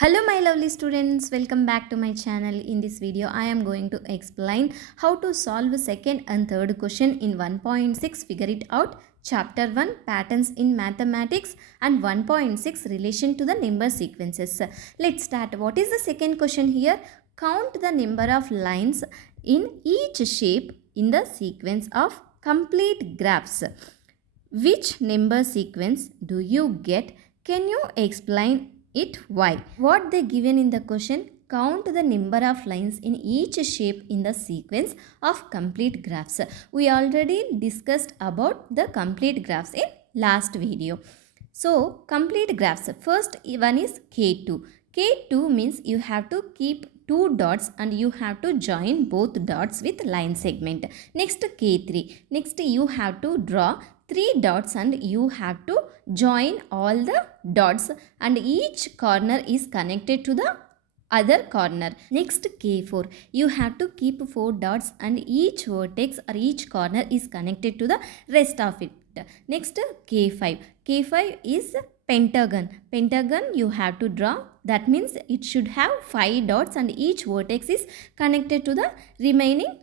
Hello my lovely students, welcome back to my channel. In this video I am going to explain how to solve second and third question in 1.6 figure it out chapter 1 patterns in mathematics and 1.6 relation to the number sequences. Let's start. What is the second question here? Count the number of lines in each shape in the sequence of complete graphs. Which number sequence do you get? Can you explain it? Why? What they given in the question? Count the number of lines in each shape in the sequence of complete graphs. We already discussed about the complete graphs in last video. So, complete graphs. First one is K2. K2 means you have to keep two dots and you have to join both dots with line segment. Next K3. Next you have to draw three dots and you have to join all the dots and each corner is connected to the other corner. Next K4. You have to keep four dots and each vertex or each corner is connected to the rest of it. Next K5. K5 is pentagon. Pentagon you have to draw. That means it should have 5 dots and each vertex is connected to the remaining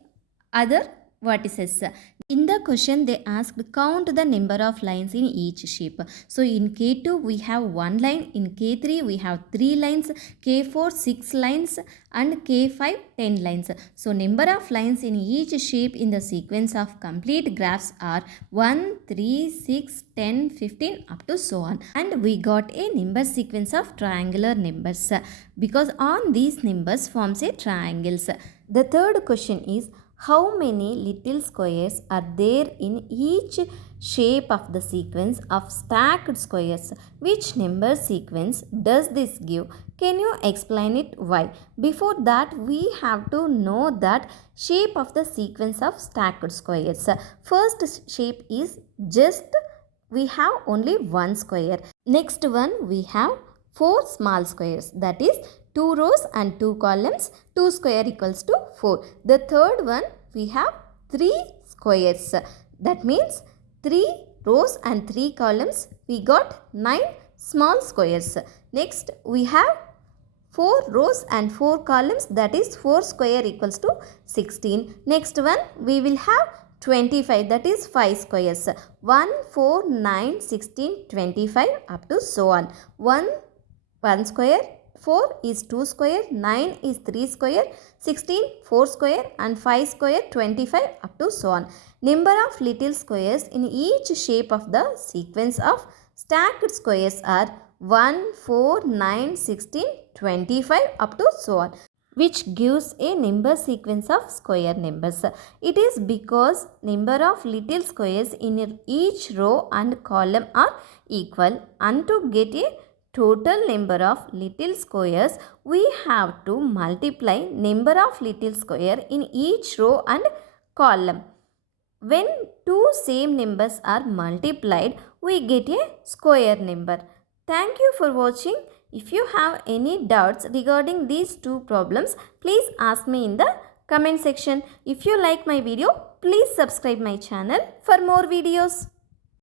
other vertices. In the question they asked count the number of lines in each shape. So in K2 we have 1 line, in K3 we have 3 lines, K4 6 lines and K5 10 lines. So number of lines in each shape in the sequence of complete graphs are 1, 3, 6, 10, 15 up to so on. And we got a number sequence of triangular numbers because on these numbers forms a triangles. The third question is how many little squares are there in each shape of the sequence of stacked squares? Which number sequence does this give? Can you explain it? Why? Before that, we have to know that shape of the sequence of stacked squares. First shape is just we have only one square. Next one we have four small squares, that is 2 rows and 2 columns. 2 square equals to 4. The third one we have 3 squares. That means 3 rows and 3 columns. We got 9 small squares. Next we have 4 rows and 4 columns, that is 4 square equals to 16. Next one we will have 25, that is 5 squares. 1, 4, 9, 16, 25 up to so on. 1 square, 4 is 2 square, 9 is 3 square, 16 4 square and 5 square 25 up to so on. Number of little squares in each shape of the sequence of stacked squares are 1, 4, 9, 16, 25 up to so on, which gives a number sequence of square numbers. It is because number of little squares in each row and column are equal, and to get a total number of little squares, we have to multiply number of little square in each row and column. When two same numbers are multiplied, we get a square number. Thank you for watching. If you have any doubts regarding these two problems, please ask me in the comment section. If you like my video, please subscribe my channel for more videos.